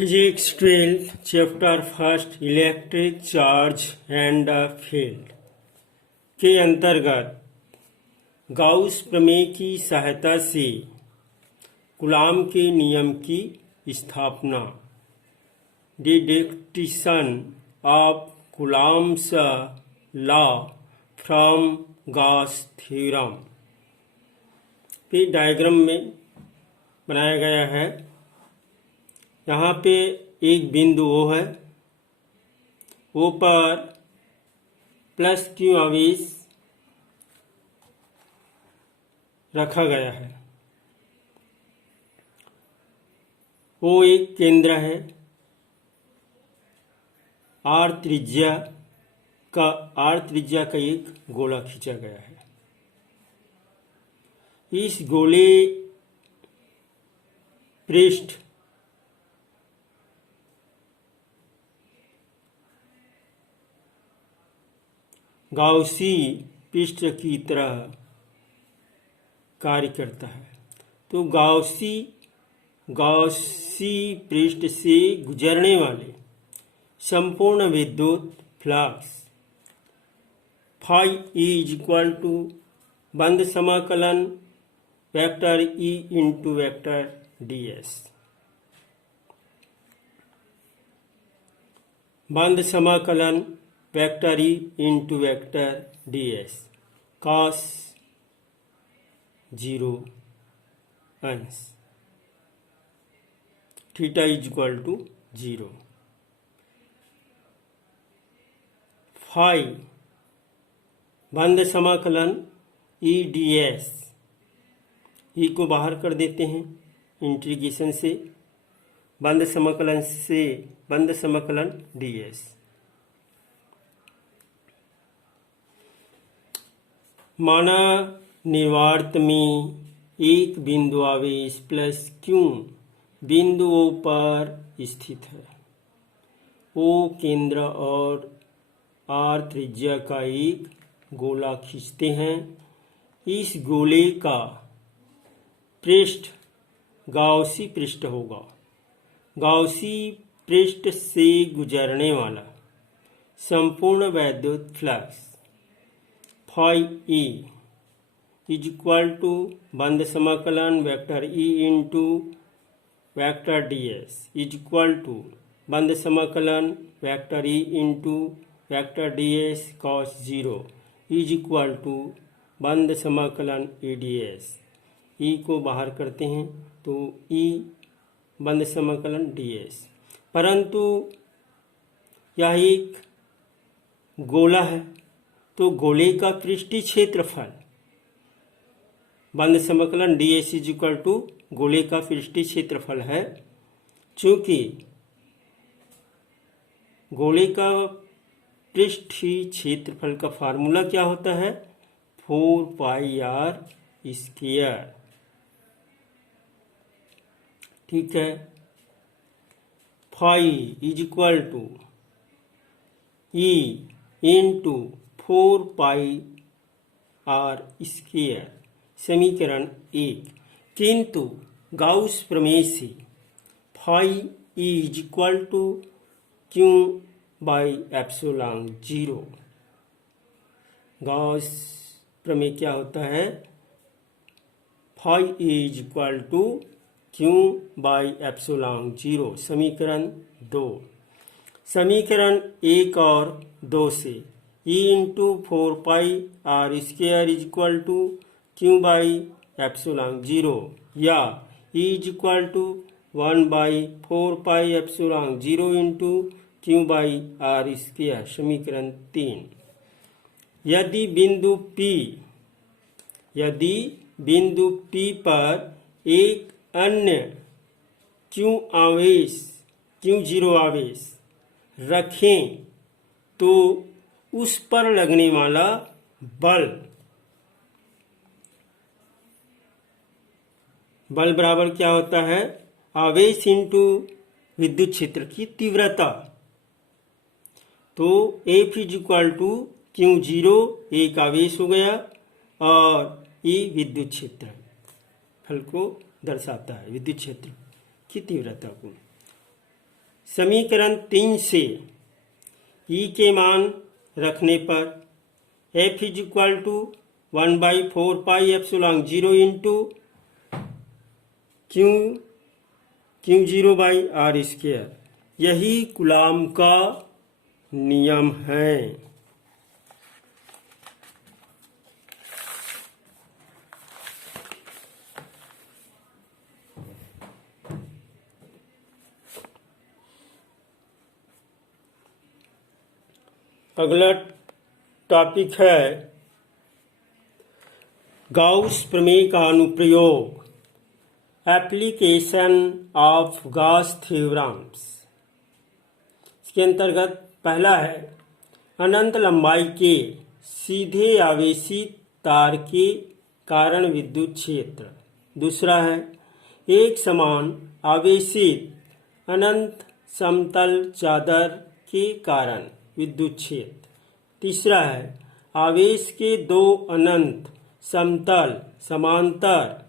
Physics 12 chapter first electric charge and field के अंतर्गत Gauss प्रमेय की सहायता से कूलॉम के नियम की स्थापना deduction of Coulomb's law from Gauss theorem पे डायग्राम में बनाया गया है। यहाँ पे एक बिंदु O है, O पर प्लस Q आवेश रखा गया है। O एक केंद्र है, R त्रिज्या का एक गोला खींचा गया है। इस गोले पृष्ठ गाउसी पृष्ठ की तरह कार्य करता है। तो गाउसी पृष्ठ से गुजरने वाले संपूर्ण विद्युत flux phi is equal to बंद समाकलन vector E into vector ds। बंद समाकलन vector E into vector ds cos 0 अंश theta is equal to 0। Phi बंद समाकलन E ds, E को बाहर कर देते हैं इंटीग्रेशन से, बंद समाकलन ds। माना निर्वात में एक बिंदु आवेश प्लस Q बिंदु O पर स्थित है। O केंद्र और R त्रिज्या का एक गोला खींचते हैं। इस गोले का पृष्ठ गाउसी पृष्ठ होगा। गाउसी पृष्ठ से गुजरने वाला संपूर्ण विद्युत flux phi E is equal to बंद समाकलन vector E into vector ds is equal to बंद समाकलन vector E into vector ds cos 0 is equal to बंद समाकलन E ds। E को बाहर करते हैं तो E बंद समाकलन ds। परंतु यह एक गोला है, तो गोले का पृष्ठीय क्षेत्रफल बंद समाकलन ds इज इक्वल टू गोले का पृष्ठीय क्षेत्रफल है। चूंकि गोले का पृष्ठीय क्षेत्रफल का फार्मूला क्या होता है, 4πr स्क्वायर। ठीक है, phi is equal to E into 4πr square, समीकरण 1। किंतु गाउस प्रमेय से phi is equal to Q by epsilon 0। Gauss प्रमेय क्या होता है, phi is equal to Q by epsilon 0, समीकरण 2। समीकरण 1 और 2 से E into 4πr square is equal to Q by epsilon 0 या E is equal to 1 by 4π epsilon 0 into Q by r square, समीकरण 3। यदि बिंदु P पर एक अन्य Q0 आवेश रखें तो उस पर लगने वाला बल बराबर क्या होता है, आवेश इंटू विद्युत क्षेत्र की तीव्रता। तो F is equal to Q0 एक आवेश हो गया और E विद्युत क्षेत्र फल को दर्शाता है, विद्युत क्षेत्र की तीव्रता को। समीकरण 3 से ई के मान रखने पर F is equal to 1/4πε0 into Q0/r²। यही कूलॉम का नियम है। अगला टॉपिक है गाउस प्रमेय का अनुप्रयोग, एप्लीकेशन ऑफ गॉस थ्योरम्स। इसके अंतर्गत पहला है अनंत लंबाई के सीधे आवेशित तार के कारण विद्युत क्षेत्र। दूसरा है एक समान आवेशित अनंत समतल चादर के कारण विद्युत क्षेत्र। तीसरा है आवेश के दो अनंत समतल समांतर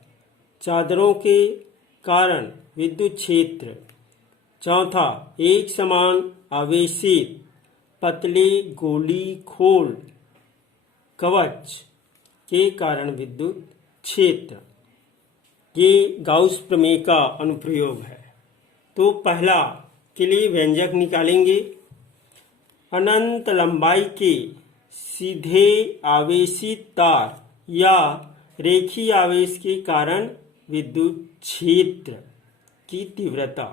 चादरों के कारण विद्युत क्षेत्र। चौथा एक समान आवेशित पतले गोली खोल कवच के कारण विद्युत क्षेत्र। ये गाउस प्रमेय का अनुप्रयोग है। तो पहला के लिए व्यंजक निकालेंगे। अनंत लंबाई के सीधे आवेशित तार या रेखीय आवेश के कारण विद्युत क्षेत्र की तीव्रता।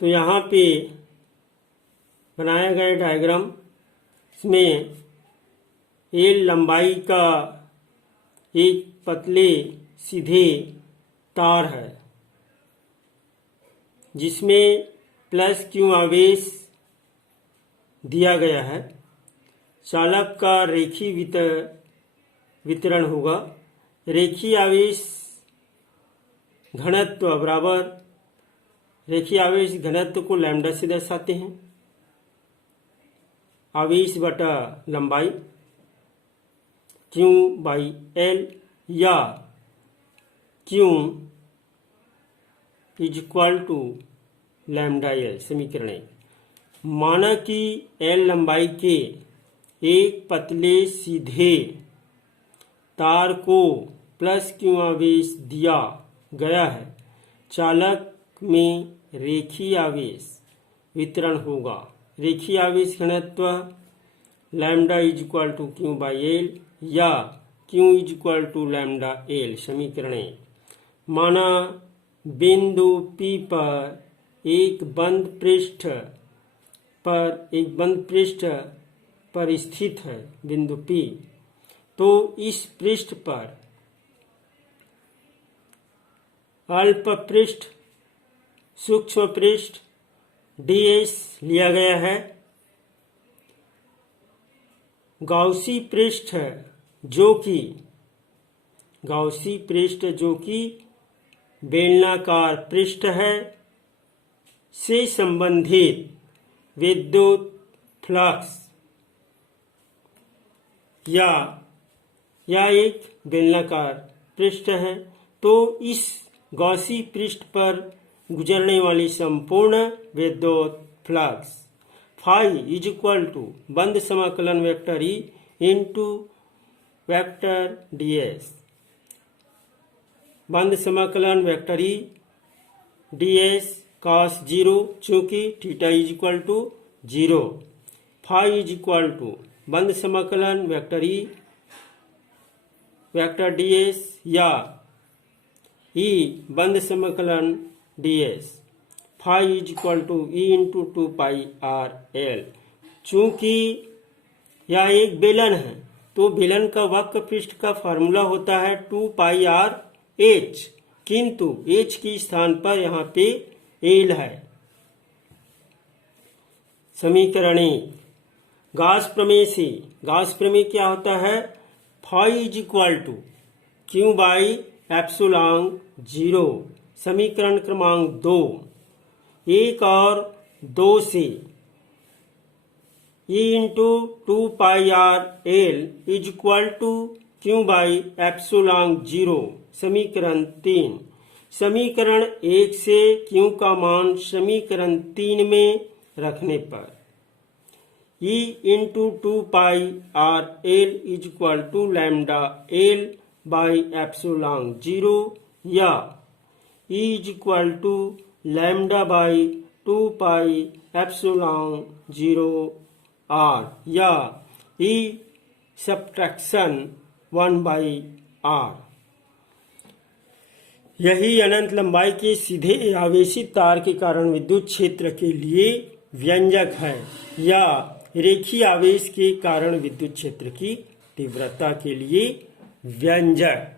तो यहाँ पे बनाया गया डायग्राम, इसमें एल लंबाई का एक पतले सीधे तार है जिसमें प्लस Q आवेश दिया गया है। चालक का रेखीय वितरण होगा। रेखीय आवेश घनत्व बराबर रेखीय आवेश घनत्व को लैम्डा से दर्शाते हैं, आवेश बटा लंबाई Q/L या Q is equal to λL। समीकरण 1। माना कि L लंबाई के एक पतले सीधे तार को प्लस Q आवेश दिया गया है। चालक में रेखीय आवेश वितरण होगा। रेखीय आवेश घनत्व lambda is equal to Q/L या Q is equal to λL। समीकरण 1। माना बिंदु P पर एक बंद पृष्ठ पर स्थित है बिंदु P। तो इस पृष्ठ पर अल्प पृष्ठ सूक्ष्म पृष्ठ ds लिया गया है। गाउसी पृष्ठ जो कि बेलनाकार पृष्ठ है से संबंधित विद्युत फ्लक्स या एक बेलनाकार पृष्ठ है। तो इस गॉसी पृष्ठ पर गुजरने वाली संपूर्ण विद्युत flux phi is equal to बंद समाकलन vector E into vector ds। बंद समाकलन वेक्टर ई ds cos 0 चूंकि theta is equal to 0। Phi is equal to बंद समाकलन वेक्टर ई वेक्टर ds या ई बंद समाकलन ds। Phi is equal to E into 2πrl। चूंकि यह एक बेलन है तो बेलन का वक्र पृष्ठ का फॉर्मूला होता है 2πrh, किंतु h के स्थान पर यहाँ पे l है। समीकरण 1। गॉस प्रमेय क्या होता है? Phi is equal to Q/ε0। समीकरण क्रमांक 2। 1 और 2 से E into 2πrl is equal to Q by epsilon 0। समीकरण 3। समीकरण 1 से क्यू का मान समीकरण 3 में रखने पर E into 2 pi r l is equal to lambda l by epsilon 0 या E is equal to lambda by 2 pi epsilon 0 r या E सब्ट्रैक्शन 1 बाई आर। यही अनंत लंबाई के सीधे आवेशित तार के कारण विद्युत क्षेत्र के लिए व्यंजक है या रेखीय आवेश के कारण विद्युत क्षेत्र की तीव्रता के लिए व्यंजक।